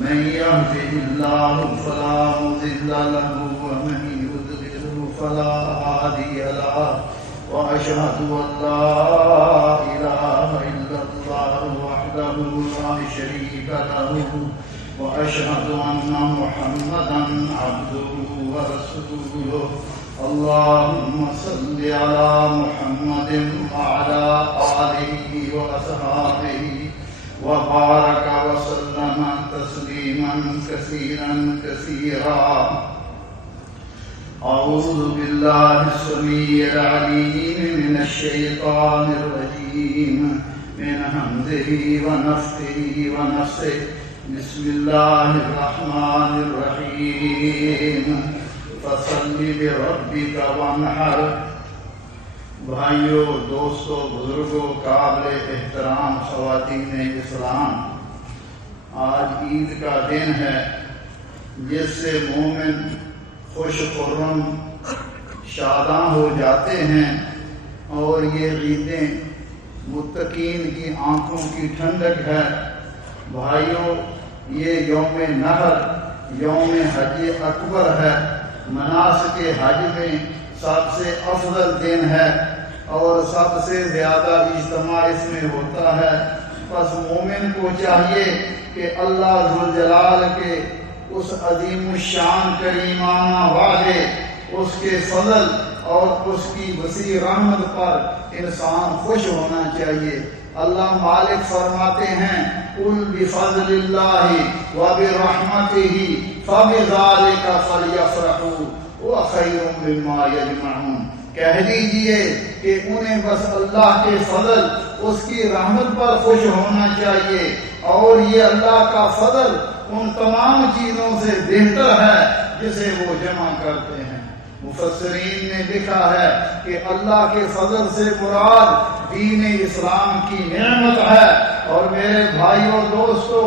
من يهده الله فلا مضل له ومن يضلل فلا هادي له وأشهد أن لا إله إلا الله وحده لا شريك له وأشهد أن محمدا عبده ورسوله اللهم صل على محمد وعلى آله وأصحابه وبارك وسلم تسليما كثيرا كثيرا. أعوذ بالله السميع العليم من الشيطان الرجيم من همزه ونفخه ونفسه. بسم الله الرحمن الرحيم. فصل لربك وانحر. بھائیوں، دوستوں، بزرگوں، قابل احترام خواتین اسلام، آج عید کا دن ہے جس سے مومن خوش خرم شاداں ہو جاتے ہیں، اور یہ عیدیں متقین کی آنکھوں کی ٹھنڈک ہے. بھائیوں، یہ یوم نحر یوم حج اکبر ہے. مناسک حج میں سب سے افضل دن ہے اور سب سے زیادہ اجتماع اس میں ہوتا ہے. بس مومن کو چاہیے کہ اللہ ذوالجلال کے اس عظیم الشان کریمانہ وعدے، اس کے فضل اور اس کی وسیع رحمت پر انسان خوش ہونا چاہیے. اللہ مالک فرماتے ہیں قُلْ بِفَضْلِ اللَّهِ وَبِرَحْمَتِهِ فَبِذَلِكَ فَلْيَفْرَحُوا وَخَيْرٌ مِّمَّا يَجْمَعُونَ. کہہ دیجئے کہ انہیں بس اللہ کے فضل، اس کی رحمت پر خوش ہونا چاہیے، اور یہ اللہ کا فضل ان تمام چیزوں سے بہتر ہے جسے وہ جمع کرتے ہیں. مفسرین نے لکھا ہے کہ اللہ کے فضل سے مراد دین اسلام کی نعمت ہے. اور میرے بھائیوں دوستو،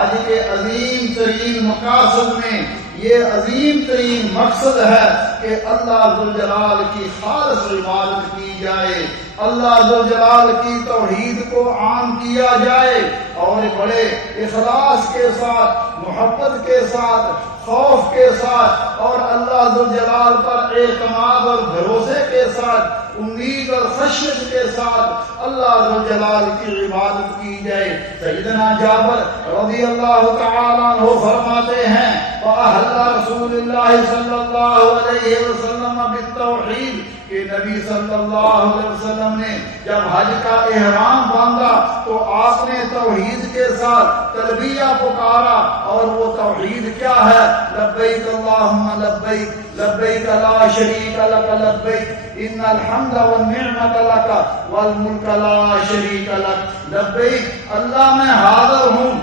آج کے عظیم ترین مقاصد میں یہ عظیم ترین مقصد ہے کہ اللہ ذوالجلال کی خالص عبادت کی جائے، اللہ ذوالجلال کی توحید کو عام کیا جائے، اور بڑے اخلاص کے ساتھ، محبت کے ساتھ، خوف کے ساتھ اور اللہ ذوالجلال پر اعتماد اور بھروسے کے ساتھ، امید اور خشیت کے ساتھ اللہ ذوالجلال کی عبادت کی جائے. سیدنا جابر رضی اللہ تعالیٰ عنہ فرماتے ہیں وَأَحَلَّ رسول اللہ صلی اللہ علیہ وسلم بالتوحید، کہ نبی صلی اللہ علیہ وسلم نے جب حج کا احرام باندھا تو آپ نے توحید کے ساتھ تلبیہ پکارا. اور وہ توحید کیا ہے؟ لبیک اللہم لبیک لبیک لا شریک لک لبیک ان الحمد والنعمت لک والملک لا شریک لک لبیک. اللہ میں حاضر ہوں،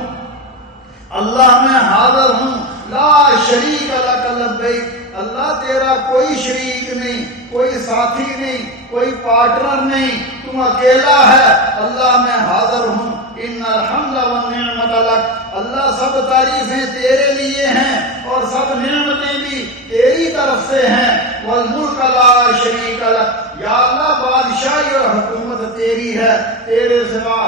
اللہ میں حاضر ہوں، لا شریک لک لبیک. اللہ تیرا کوئی شریک نہیں، کوئی ساتھی نہیں، کوئی پارٹنر نہیں، تم اکیلا ہے. اللہ میں حاضر ہوں. ان الحمد والنعمت لک. اللہ سب تعریفیں تیرے لیے ہیں اور سب نعمتیں بھی تیری طرف سے ہیں. والملک لا شریک لک. یا اللہ بادشاہی اور حکومت تیری ہے، تیرے سوا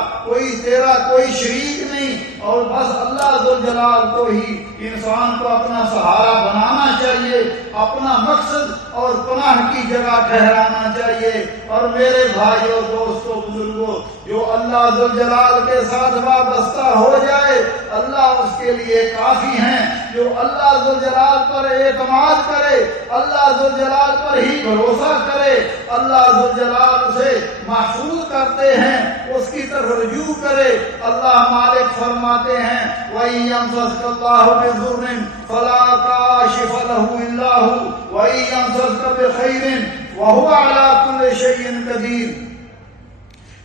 تیرا کوئی شریک نہیں. اور بس اللہ ذوالجلال کو ہی انسان کو اپنا سہارا بنانا چاہیے، اپنا مقصد اور پناہ کی جگہ ٹھہرانا چاہیے. اور میرے بھائیوں، دوستوں، بزرگوں، جو اللہ ذوالجلال کے ساتھ وابستہ ہو جائے اللہ اس کے لیے کافی ہیں. جو اللہ ذوالجلال پر اعتماد کرے، اللہ ذوالجلال پر ہی بھروسہ کرے، اللہ ذوالجلال سے محفوظ کرتے ہیں، اس کی طرف رجوع کرے. اللہ مالک فرماتے ہیں وَإِن يَمْسَسْكَ اللَّهُ بِضُرٍّ فَلَا كَاشِفَ لَهُ إِلَّا هُوَ وَإِن يَمْسَسْكَ بِخَيْرٍ وَهُوَ عَلَى كُلِّ شَيْءٍ قَدِيرٌ.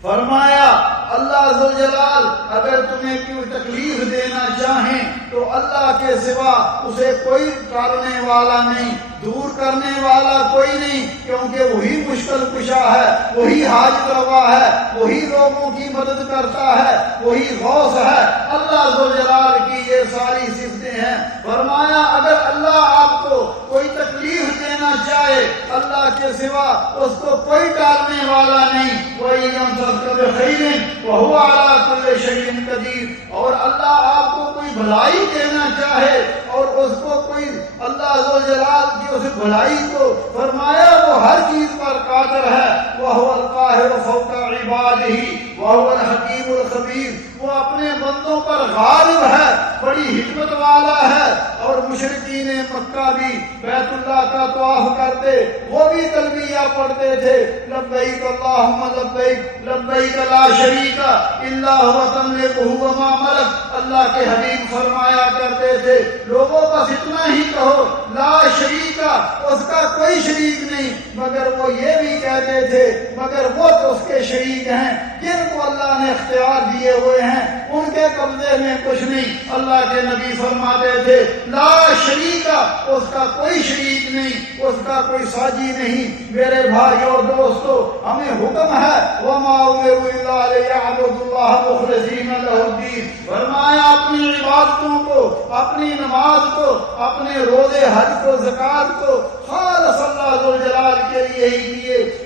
فرمایا اللہ ذوالجلال اگر تمہیں کوئی تکلیف دینا چاہیں تو اللہ کے سوا اسے کوئی ٹالنے والا نہیں، دور کرنے والا کوئی نہیں، کیونکہ وہی مشکل کشا ہے، وہی حاجت روا ہے، وہی لوگوں کی مدد کرتا ہے، وہی غوث ہے. اللہ ذوالجلال کی یہ ساری صفتیں ہیں. فرمایا اگر اللہ آپ کو کوئی تکلیف دینا چاہے جائے اللہ کے سوا اس کو کوئی ٹالنے والا نہیں. وَإِنْ يَمْسَسْكَ بِخَيْرٍ وَهُوَ عَلَىٰ كُلِّ شَيْءٍ قَدِيرٌ. اور اللہ آپ کو کوئی بھلائی دینا چاہے اور اس کو کوئی اللہ ذوالجلال کی اس بھلائی کو فرمایا وہ ہر چیز پر قادر ہے. وَهُوَ الْقَاهِرُ فَوْقَ عِبَادِهِ وَهُوَ الْحَكِيمُ الْخَبِيرُ. وہ اپنے بندوں پر غالب ہے، بڑی حکمت والا ہے. اور مشرکین مکہ بھی بیت اللہ کا طواف کرتے، وہ بھی تلبیہ پڑھتے تھے، لبیک اللہم لبیک لبیک لا شریک الا هو تملک وما ملک. اللہ کے حبیب فرمایا کرتے تھے لوگوں بس اتنا ہی کہو لا شریک، اس کا کوئی شریک نہیں. مگر وہ یہ بھی کہتے تھے مگر وہ تو اس کے شریک ہیں جن کو اللہ نے اختیار دیے ہوئے ہیں، ان کے قبضے میں کچھ نہیں. اللہ کے نبی فرماتے تھے لا شریک، اس کا کوئی شریک نہیں، اس کا کوئی ساجی نہیں. میرے بھائیو اور دوستو، ہمیں حکم ہے وما امروا الا ليعبدوا الله مخلصين له الدين. فرمایا اپنی عبادتوں کو، اپنی نماز کو، اپنے روزے حج کو، زکات کو خالص اللہ ذوالجلال کے لیے ہی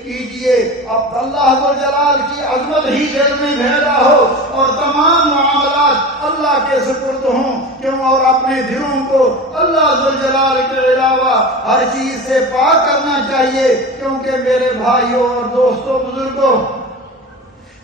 کیجیے. اب اللہ ذوالجلال کی عظمت ہی دل میں بھیجا ہو اور تمام معاملات اللہ کے سپرد ہوں. کیوں؟ اور اپنے دلوں کو اللہ ذوالجلال کے علاوہ ہر چیز سے پاک کرنا چاہیے. کیونکہ میرے بھائیوں اور دوستوں بزرگوں،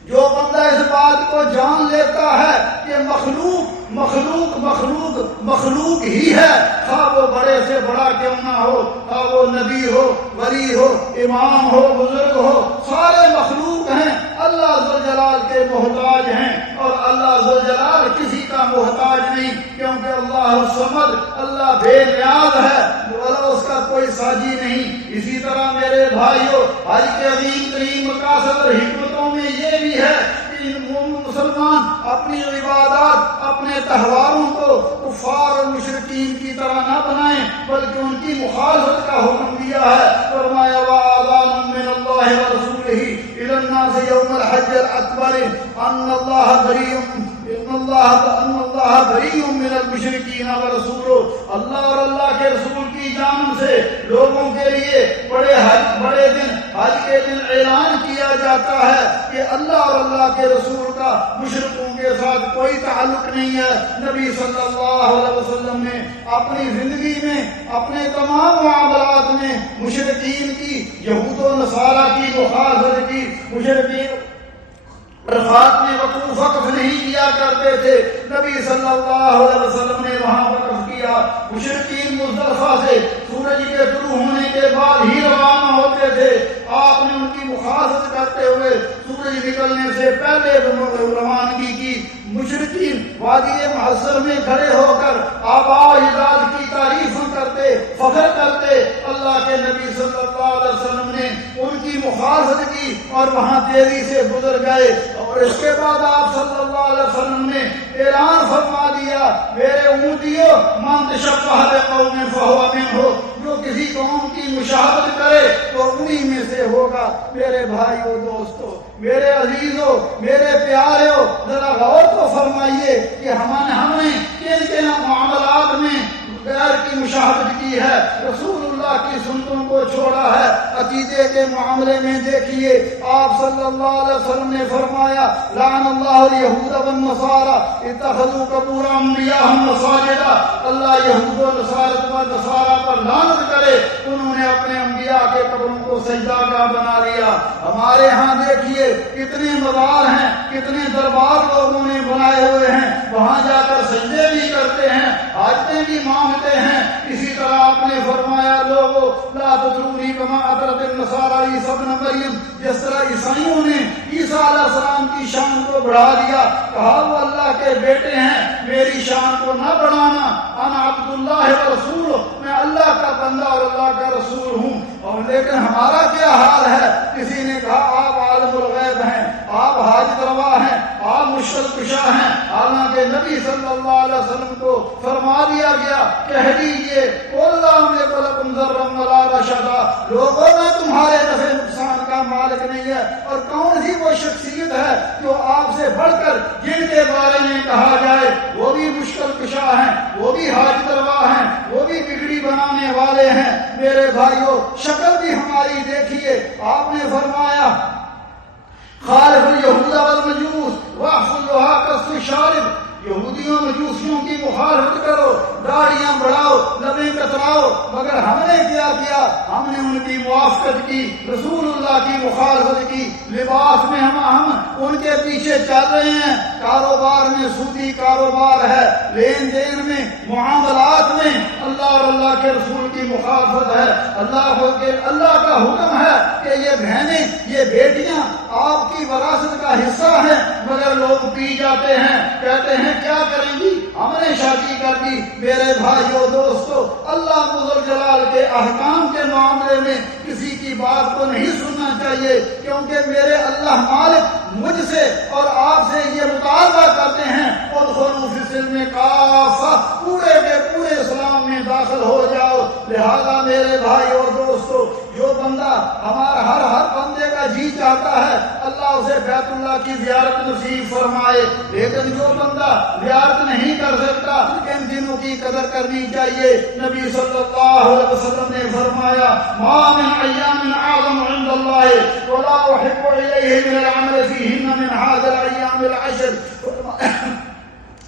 جو بندہ اس بات کو جان لیتا ہے کہ مخلوق مخلوق مخلوق مخلوق ہی ہے، خواہ وہ بڑے سے بڑا کیوں نہ ہو، خواہ وہ نبی ہو، ولی ہو، امام ہو، بزرگ ہو، سارے مخلوق ہیں، اللہ ذوالجلال کے محتاج ہیں. اور اللہ ذوالجلال کسی کا محتاج نہیں، کیونکہ اللہ الصمد، اللہ بے نیاز ہے، اس کا کوئی ساجی نہیں. اسی طرح میرے بھائیوں، حج کے عظیم ترین مقاصد اور حکمتوں میں یہ بھی ہے کہ مسلمان اپنی عبادات، اپنے تہواروں کو کفار اور مشرکین کی طرح نہ بنائیں، بلکہ ان کی مخالفت کا حکم دیا ہے. فرمایا وَآذَانٌ مِّنَ اللَّهِ وَرَسُولِهِ إِلَى النَّاسِ يَوْمَ الْحَجِّ الْأَكْبَرِ أَنَّ اللَّهَ بَرِيٌّ مِّنَ الْمُشْرِكِينَ وَرَسُولُهُ. اللہ اور اللہ کے رسول کی جانب سے لوگوں کے لیے بڑے دن حج کے دن اعلان کیا جاتا ہے کہ اللہ اور اللہ کے رسول کا مشرکوں کے ساتھ کوئی تعلق نہیں ہے. نبی صلی اللہ علیہ وسلم نے اپنی زندگی میں، اپنے تمام معاملات میں مشرکین کی، یہود و نصارہ کی مخالفت کی. مشرکین عرفات میں وقف نہیں کیا کرتے تھے، نبی صلی اللہ علیہ وسلم نے وہاں وقف کیا. مشرکین مزدلفہ سے سورج کے طلوع ہونے کے بعد ہی روانہ ہوتے تھے. آپ نے ان کی مخالفت کرتے ہوئے سورج نکلنے سے پہلے روانگی کی. مشرکین وادی محصر میں کھڑے ہو کر آباء و اجداد کی تعریف کرتے، فخر کرتے. اللہ کے نبی صلی اللہ علیہ وسلم نے ان کی مخالفت کی اور وہاں تیزی سے گزر گئے. اور اس کے بعد آپ صلی اللہ علیہ وسلم نے اعلان فرما دیا میرے امتیوں من تشبہ بقوم فہو منہ، جو کسی قوم کی مشابہت کرے تو انہی میں سے ہوگا. میرے بھائیو دوستو، میرے عزیزو، میرے پیارو، ذرا غور تو فرمائیے کہ ہم نے کن کن معاملات میں غیر کی مشاہدت کی ہے، رسول اللہ کی سنتوں کو چھوڑا ہے. عقیدے کے معاملے میں دیکھیے آپ صلی اللہ علیہ وسلم نے فرمایا لعن اللہ الیہود والنصارى اتخذوا قبور انبیاءہم مساجدا. اللہ یہود و نصارہ پر لعنت کرے، انہوں نے اپنے انبیاء کے قبروں کو سجدہ گاہ بنا لیا. ہمارے ہاں دیکھیے کتنے مزار ہیں، کتنے دربار لوگوں نے بنائے ہوئے ہیں، وہاں جا کر سجدے بھی کرتے ہیں، حاجتیں بھی مانگتے ہیں. اسی طرح آپ نے فرمایا لوگوں لا تطرونی کما اطرت النصارى عیسی ابن مریم، جس طرح عیسائیوں نے عیسیٰ علیہ السلام کی شان کو بڑھا دیا، کہا وہ اللہ کے بیٹے ہیں، میری شان کو نہ بڑھانا. انا عبد اللہ ورسولہ، میں اللہ کا بندہ اور اللہ کا رسول ہوں. اور لیکن ہمارا کیا حال ہے؟ کسی نے کہا آپ عالم الغیب ہیں، آپ حاجت روا ہیں، آپ مشکل کشا ہیں. حالانکہ نبی صلی اللہ علیہ وسلم کو فرما دیا گیا کہہ دیجئے اللہ میں لکم ذرا ولا رشدا، لوگوں میں تمہارے نفع نقصان کا مالک نہیں ہے. اور کون سی وہ شخصیت ہے جو آپ سے بڑھ کر جن کے بارے میں کہا جائے وہ بھی مشکل کشا ہیں، وہ بھی حاجت روا ہیں، وہ بھی بگڑی بنانے والے ہیں. میرے بھائیوں شکل بھی ہماری دیکھیے، آپ نے فرمایا خالف الیہود والمجوس واحفظھا کالص شارب، یہودیوں مجوسیوں کی مخالفت کرو، داڑیاں بڑھاؤ، لبیں کتراؤ، مگر ہم نے کیا کیا؟ ہم نے ان کی موافقت کی، رسول اللہ کی مخالفت کی، لباس میں ہم ان کے پیچھے چل رہے ہیں، کاروبار میں سودی کاروبار ہے، لین دین میں معاملات میں اللہ اور اللہ کے رسول کی مخالفت ہے۔ اللہ کا حکم ہے کہ یہ بہنیں، یہ بیٹیاں آپ کی وراثت کا حصہ ہیں، مگر لوگ پی جاتے ہیں، کہتے ہیں کیا کریں گی، ہم نے شادی کر دی۔ میرے بھائیوں دوستو، اللہ ذو جلال کے احکام کے معاملے میں کسی کی بات کو نہیں سننا چاہیے، کیونکہ میرے اللہ مالک مجھ سے اور آپ سے یہ مطالبہ کرتے ہیں ادخلوا فی السلم کافہ، پورے کے پورے اسلام میں داخل ہو جاؤ۔ لہذا میرے بھائیوں دوستو، جو بندہ ہمارا ہر بندے کا جی چاہتا ہے اللہ اسے بیت اللہ کی زیارت نصیب فرمائے، لیکن جو بندہ زیارت نہیں کر سکتا ان دنوں کی قدر کرنی چاہیے۔ نبی صلی اللہ علیہ وسلم نے فرمایا ما من ایام اعظم عند اللہ ولا احب الیہ من العمل فیہن من هذه الایام العشر،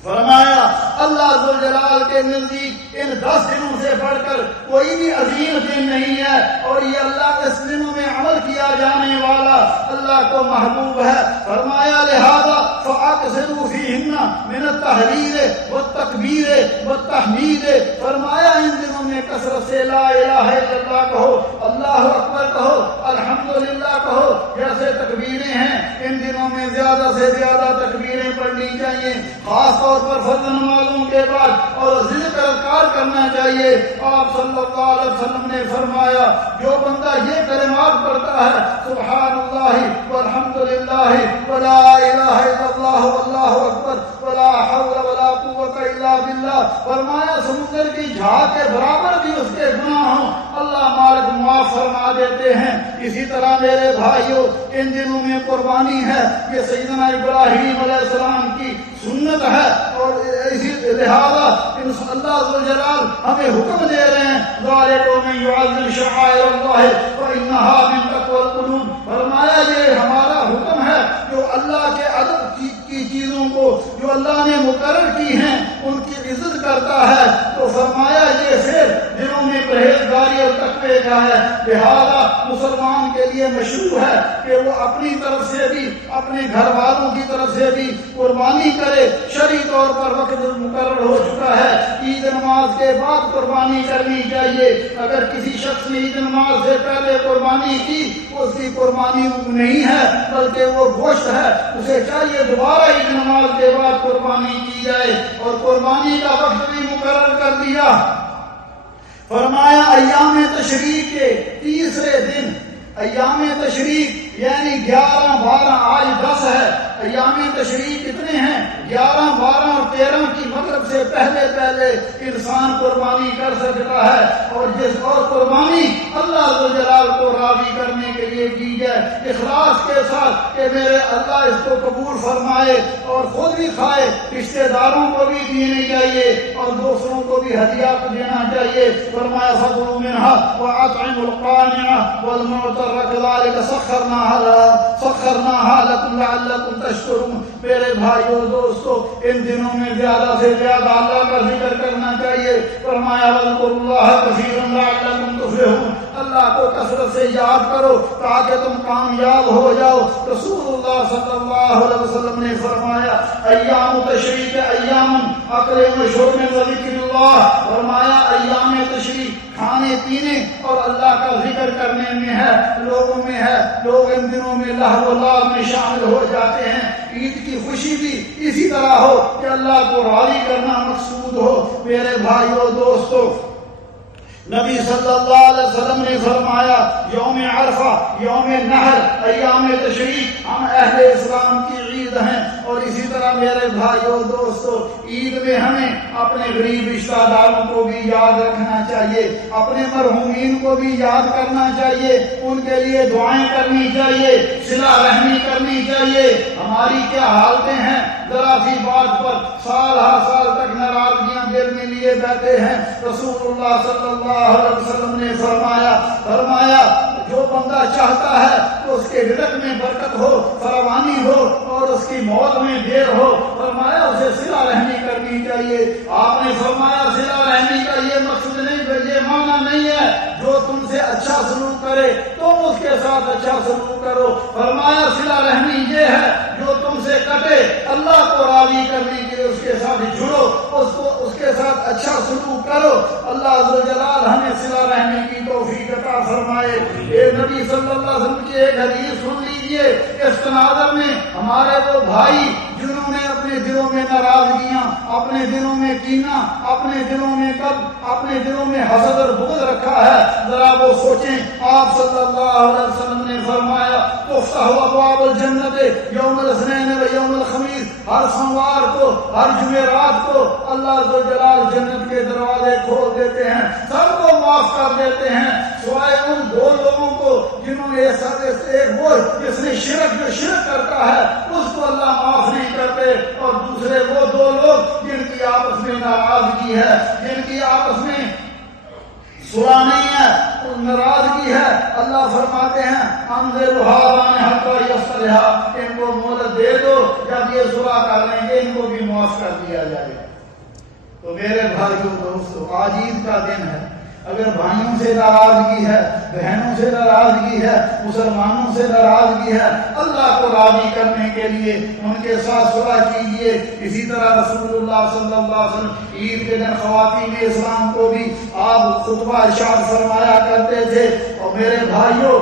فرمایا اللہ ذوالجلال کے نزدیک ان 10 دنوں سے بڑھ کر کوئی بھی عظیم دن نہیں ہے، اور یہ اللہ اس دنوں میں عمل کیا جانے والا اللہ کو محبوب ہے۔ فرمایا لہذا فاکثروا فیہن من التحریر والتکبیر والتحمید، فرمایا ان دنوں میں کثرت سے لا الہ الا اللہ کہو، اللہ اکبر کہو، الحمدللہ کہو، جیسے تکبیریں ہیں ان دنوں میں زیادہ سے زیادہ تکبیریں پڑھنی چاہیے، خاص طور پر فرض نمازوں کے بعد، اور ذکر اذکار کرنا چاہیے۔ آپ صلی اللہ علیہ وسلم نے فرمایا جو بندہ یہ کلمات پڑھتا ہے سبحان اللہ والحمد للہ ولا الہ الا اللہ واللہ اکبر ولا حول ولا قوت الا باللہ، فرمایا سمندر کی جھاگ کے برابر بھی اس کے گناہ ہوں اللہ مالک معاف فرما دیتے ہیں۔ اسی طرح میرے بھائیوں ان دنوں میں قربانی ہے، یہ سیدنا ابراہیم علیہ السلام کی سنت ہے، اور اسی لہذا اللہ ذوالجلال ہمیں حکم دے رہے ہیں ذالک ومن یعظم شعائر اللہ فانھا من تقوی القلوب، فرمایا یہ ہمارا حکم ہے جو اللہ کے ادب کی چیزوں کو جو اللہ نے مقرر کی ہیں ان کی عزت کرتا ہے، تو فرمایا یہ پھر دنوں میں پرہیزگاری اور تقوی کا ہے۔ لہذا مسلمان کے لیے مشروع ہے کہ وہ اپنی طرف سے بھی اپنے گھر والوں کی طرف سے بھی قربانی کرے، شرعی طور پر وقت مقرر ہو چکا ہے، عید نماز کے بعد قربانی کرنی چاہیے۔ اگر کسی شخص نے عید نماز سے پہلے قربانی کی اس کی قربانی نہیں ہے بلکہ وہ گوشت ہے، اسے چاہیے دوبارہ عید نماز کے بعد قربانی کی جائے، اور قربانی کا وقت بھی مقرر کر دیا۔ فرمایا ایام تشریق کے تیسرے دن، ایام تشریق یعنی 11 12 آج 10 ہے، ایام تشریق کتنے ہیں 11 12 اور 13 کی مغرب سے پہلے پہلے انسان قربانی کر سکتا ہے، اور قربانی اللہ ذوالجلال کو راضی کرنے کے لیے کی جائے اخلاص کے ساتھ کہ میرے اللہ اس کو قبول فرمائے، اور خود بھی کھائے، رشتہ داروں کو بھی دینے چاہیے اور دوسروں کو بھی ہدیات دینا چاہیے۔ فرمایا فَكُلُوا مِنْهَا وَأَطْعِمُوا الْقَانِعَ وَالْمُعْتَرَّ كَذَلِكَ سَخَّرْنَاهَا لَكُمْ لَعَلَّكُمْ تَشْكُرُونَ۔ میرے بھائیوں دوستو ان دنوں میں زیادہ سے زیادہ اللہ کا ذکر کرنا چاہیے۔ فرمایا وَاذْكُرُوا اللَّهَ كَثِيرًا لَعَلَّكُمْ تُفْلِحُونَ، اللہ کو کثرت سے یاد کرو تاکہ تم کامیاب ہو جاؤ۔ رسول اللہ صلی اللہ علیہ وسلم نے فرمایا ایام تشریق ایام اکل و شرب و ذکر اللہ، فرمایا ایام تشریق کھانے پینے اور اللہ کا ذکر کرنے میں ہے، لوگوں میں ہے۔ لوگ ان دنوں میں لہو و لعب میں شامل ہو جاتے ہیں۔ عید کی خوشی بھی اسی طرح ہو کہ اللہ کو راضی کرنا مقصود ہو۔ میرے بھائیوں دوستو نبی صلی اللہ علیہ وسلم نے فرمایا یوم عرفہ، یوم نحر، ایام تشریق ہم اہل اسلام کی عید ہیں، اور اور اسی طرح میرے بھائیوں دوستو، عید میں ہمیں اپنے غریب رشتہ داروں کو بھی یاد رکھنا چاہیے، اپنے مرحومین کو بھی یاد کرنا چاہیے، ان کے لیے دعائیں کرنی چاہیے، صلہ رحمی کرنی چاہیے۔ ہماری کیا حالتیں ہیں، ذرا سی بات پر سال ہر سال تک ناراضگیاں دل میں لیے بیٹھے ہیں۔ رسول اللہ صلی اللہ علیہ وسلم نے فرمایا جو بندہ چاہتا ہے تو اس کے رزق میں برکت ہو، فراوانی ہو اور اس کی موت میں دیر ہو، فرمایا اسے صلہ رحمی کرنی چاہیے۔ آپ نے فرمایا صلہ رحمی کا یہ مقصد نہیں، یہ معنی نہیں ہے جو تم سے اچھا سلوک کرے تم اس کے ساتھ اچھا سلوک کرو، فرمایا صلہ رحمی یہ ہے جو تم سے کٹے اللہ کو راضی کرنے کے لیے اس کے ساتھ جڑو، اس کے ساتھ اچھا سلوک کرو۔ اللہ عز و جلال ہمیں صلہ رحمی کی توفیق عطا فرمائے۔ اے نبی صلی اللہ علیہ وسلم کی ایک حدیث سن لیجئے، اس تناظر میں ہمارے وہ بھائی جنہوں نے اپنے دلوں میں ناراضگیاں، اپنے دلوں میں کینہ، اپنے دلوں میں اپنے دلوں میں حسد اور بغض رکھا ہے، ذرا وہ سوچیں۔ آپ صلی اللہ علیہ وسلم نے فرمایا تفتح ابواب الجنت یوم الاثنین و یوم الخمیس، ہر سوموار کو، ہر جمعرات کو اللہ عز و جلال جنت کے دروازے کھول دیتے ہیں، سب کو معاف کر دیتے ہیں سوائے ان دو لوگوں کو جنہوں نے ایک وہ جس نے شرک کرتا ہے اس کو اللہ معاف نہیں کرتے، اور دوسرے وہ دو لوگ جن کی آپس میں ناراضگی ہے، جن کی آپس میں صلح نہیں ہے، ناراضگی ہے، اللہ فرماتے ہیں ان کو مہلت دے دو، جب یہ صلح کر لیں گے ان کو بھی معاف کر دیا جائے گا۔ تو میرے بھائیوں دوستو، آج عید کا دن ہے، اگر بھائیوں سے ناراضگی ہے، بہنوں سے ناراضگی ہے، مسلمانوں سے ناراضگی ہے، اللہ کو راضی کرنے کے لیے ان کے ساتھ صلح کیجیے۔ اسی طرح رسول اللہ صلی اللہ علیہ وسلم عید کے دن خواتین اسلام کو بھی آپ خطبہ ارشاد فرمایا کرتے تھے۔ اور میرے بھائیوں،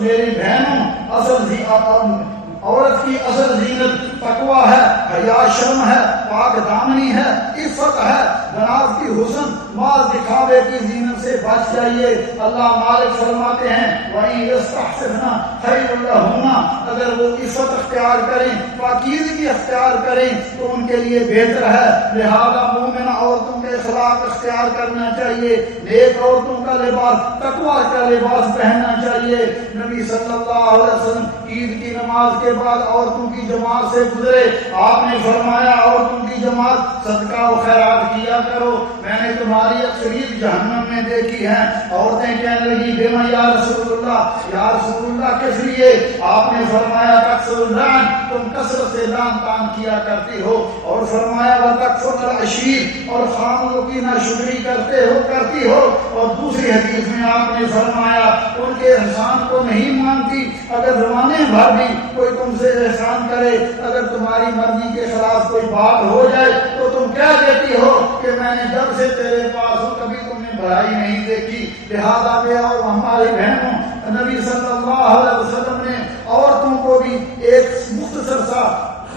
میری بہنوں، عورت کی اصل زینت تقویٰ ہے، حیا شرم ہے، پاک دامنی ہے، عفت ہے، بناوٹ کی حسن، مال دکھاوے کی زینت سے بچ جائیے۔ اللہ مالک فرماتے ہیں وَإِن يَسْتَحْسِنْ خَيْرٌ لَهُنَّ، اگر وہ عفت اختیار کریں، پاکیزگی اختیار کریں تو ان کے لیے بہتر ہے، لہذا مومن عورتوں کے اخلاق اختیار کرنا چاہیے، نیک عورتوں کا لباس، تقویٰ کا لباس پہننا چاہیے۔ نبی صلی اللہ علیہ وسلم عید کی نماز کے بعد عورتوں کی جماعت سے گزرے، آپ نے فرمایا عورتوں کی جماعت صدقہ و خیرات کیا کرو، میں نے تمہاری اکثریت جہنم میں دیکھی ہے۔ عورتیں کہنے لگی بما یا رسول اللہ، یا رسول اللہ کس لیے؟ آپ نے فرمایا تکثر اللعن، تم کثرت سے لعن طعن کیا کرتی ہو، اور فرمایا وتکفرن العشیر، اور خامدوں کی ناشکری کرتی ہو، اور دوسری حدیث میں آپ نے فرمایا ان کے احسان کو نہیں مانتی، اگر زمانے بھر بھی کوئی تم سے احسان کرے، اگر تمہاری مرضی کے خلاف کوئی بات ہو جائے تو تم کہہ دیتی ہو کہ میں نے جب سے تیرے پاس ہوں کبھی تم نے بھلائی نہیں دیکھی۔ لہذا بے اور ہماری بہنوں، نبی صلی اللہ علیہ وسلم نے عورتوں کو بھی ایک مختصر سا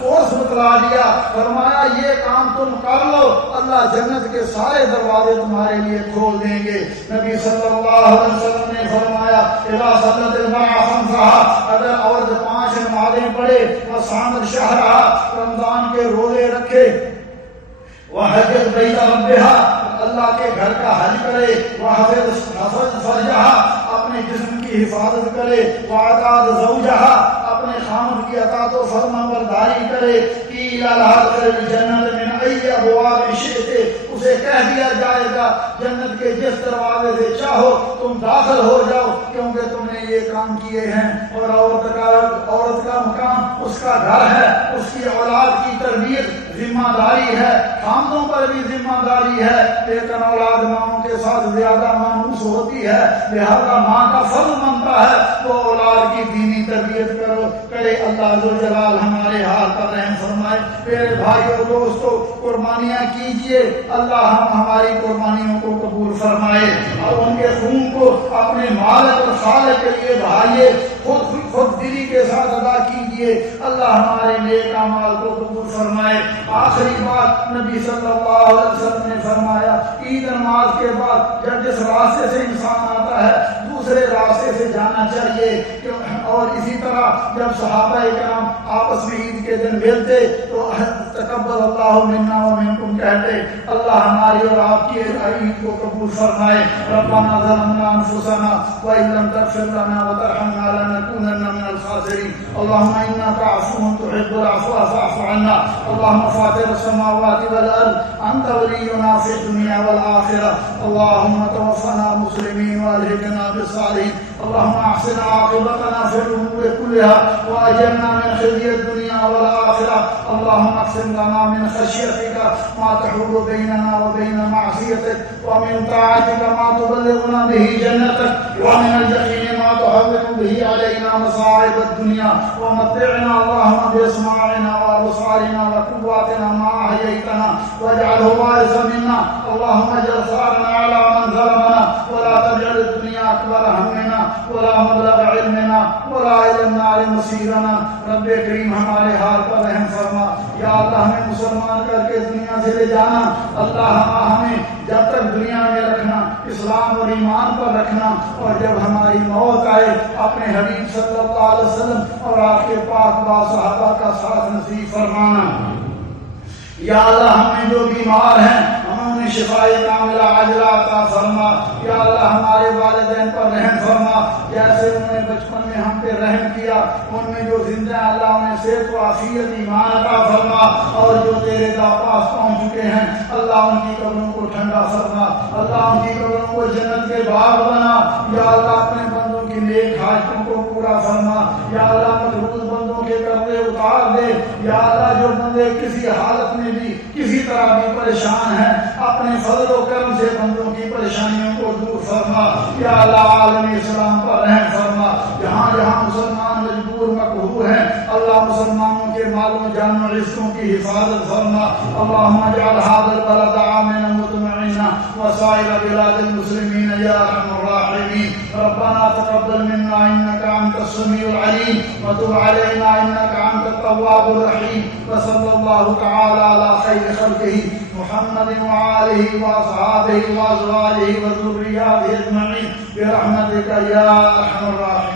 کورس بتلا دیا، فرمایا یہ کام تم کر لو، اللہ جنت کے سارے دروازے تمہارے لیے کھول دیں گے۔ نبی صلی اللہ علیہ وسلم نے فرمایا اذا صلت المرأة خمسها، اگر عورت 5 نمازیں پڑھے، وصامت شہرہا، رمضان کے روزے رکھے، وحجت بیت ربہا، اللہ کے گھر کا حج کرے، وحفظ فرجہا، اپنے جسم کی حفاظت کرے، وعطاء زوجہا، اپنے خامد کی اطاعت و فرما برداری کرے، قیل لہا ادخل الجنۃ من ای ابواب شئت، اسے کہہ دیا جائے گا جنت کے جس دروازے سے چاہو تم داخل ہو جاؤ، کیونکہ تم نے یہ کام کیے ہیں۔ اور عورت کا مقام اس کا گھر ہے، اس کی اولاد کی تربیت ذمہ داری ہے، خامدوں پر بھی ذمہ داری ہے، لیکن اولاد ماؤں کے ساتھ زیادہ مانوس ہوتی ہے، لہذا ماں کا فرض بنتا ہے وہ اولاد کی دینی تربیت کرے۔ اللہ ذو جلال ہمارے حال پر رحم فرمائے۔ میرے بھائیو دوستو، قربانیاں کیجئے، اللہ ہماری قربانیوں کو قبول فرمائے، اور ان کے خون کو اپنے مالک اور خالق کے لیے بہائیے، خود دلی کے ساتھ ادا کیجئے، اللہ ہمارے نیک اعمال کو قبول فرمائے۔ آخری بات، نبی صلی اللہ علیہ وسلم نے فرمایا عید نماز کے بعد جب جس راستے سے انسان آتا ہوتا ہے دوسرے راستے سے جانا چاہیے. اور اسی طرح جب صحابہ کرام آپس میں عید کے دن ملتے تو تقبل اللہ منا و منکم کہتے, اللہ ہماری اور آپ کی عید کو قبول فرمائے. ربنا ظلمنا انفسنا وان لم تغفر لنا وترحمنا لنكونن من الخاسرين. اللهم انك عفو تحب العفو فاعف عنا. اللهم فاطر السماوات والارض انت ولينا في الدنيا والاخره. اللهم توفنا مسلمين والحقنا بالصالحين. اللهم احسن عاقبتنا في الامور كلها واجرنا من خزي الدنيا والاخره. اللهم اقسم لنا من خشيتك ما تحول بيننا وبين معصيتك, ومن طاعتك ما تبلغنا به جنتك, ومن اليقين ما تهون به علينا مصائب الدنيا, ومتعنا اللهم باسماعنا وابصارنا وقواتنا ما احييتنا واجعله وارث منا. اللهم اجعل ثارنا على من ظلمنا ولا تجعل الدنيا اكبر همنا ولا مبلغ علمنا ولا الى النار مصيرنا. رب کریم ہمارے حال پر رحم فرما. یا اللہ ہمیں مسلمان کر کے دنیا سے لے جانا. اللہ ہمیں جب تک دنیا میں رکھنا, اسلام اور ایمان پر رکھنا, اور جب ہماری موت آئے اپنے حبیب صلی اللہ علیہ وسلم اور آپ کے پاک با صحابہ کا ساتھ نصیب فرمانا. یا اللہ ہمیں جو بیمار ہیں انہیں شفائے کاملہ عاجلہ عطا فرما. یا اللہ ہمارے والدین پر رحم فرما, جیسے انہوں نے بچپن میں ہم پہ رحم کیا. ان میں جو زندہ ہیں اللہ انہیں صحت و عافیت ایمان عطا فرما, اور جو تیرے پاس پہنچ چکے ہیں اللہ ان کی قبروں کو ٹھنڈا فرما. اللہ ان کی قبروں کو جنت کے باغ بنا. یا اللہ اپنے بندوں کی نیک حاجتوں کو پورا فرما. یا اللہ مقبول بندوں کے قرضے اتار دے. یا اللہ جو بندے کسی حالت میں بھی کسی طرح بھی پریشان ہیں اپنے فضل و کرم سے بندوں کی پریشانیوں کو دور فرما. یا اللہ عالم اسلام پر رحم فرما. جہاں جہاں مسلمان مجبور مقہور ہیں اللہ مسلمانوں کے مالوں جان و رزقوں کی حفاظت فرما. اللهم اجعل هذا البلد آمنا مطمئنا وسائر بلاد المسلمين يا ارحم الراحمين. ربنا تقبل منا انك انت السميع العليم وتب علينا انك انت التواب الرحيم. وصلى الله تعالى على خير خلقه محمد وآله وأصحابه وأزواجه وذرياته أجمعين برحمتك يا أرحم الراحمين.